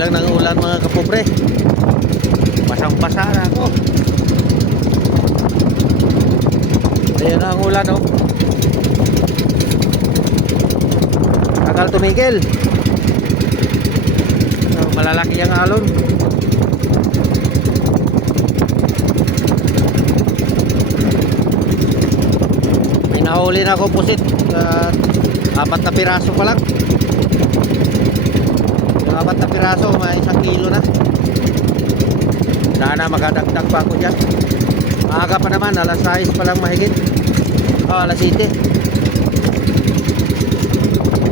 lang ng ulan mga kapobre. Basang-basa na ako. Ayan ang ulan oh. Tagal tumigil. So, malalaki ang alon. May nahuli na ako pusit. 4 na piraso pa lang. 4 na piraso, may 1 kilo na. Sana makadagdag pa ako dyan. Maaga pa naman, alas 6 pa lang mahigit. Alas 7.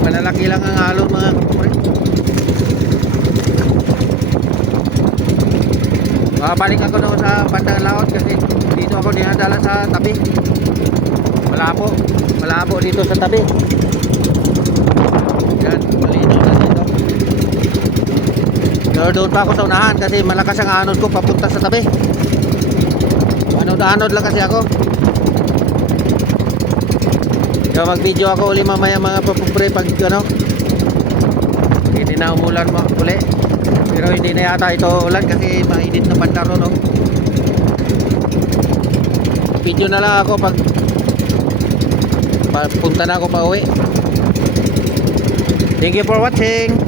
Malalaki lang ang alon mga kapure. Balik ako doon sa bandang laot kasi dito ako dinadala sa tabi. Malabo dito sa tabi. Yan, malinaw na dito. Pero doon pa ako sa unahan kasi malakas ang anod ko papunta sa tabi. Anod lang kasi ako. Kaya mag-video ako uli mamaya mga papubre pag ano. Hindi na umulan mo uli. Pero hindi na yata ito ulan kasi mainit na bandaro no. Video na lang ako pag punta na ako pa uwi. Thank you for watching.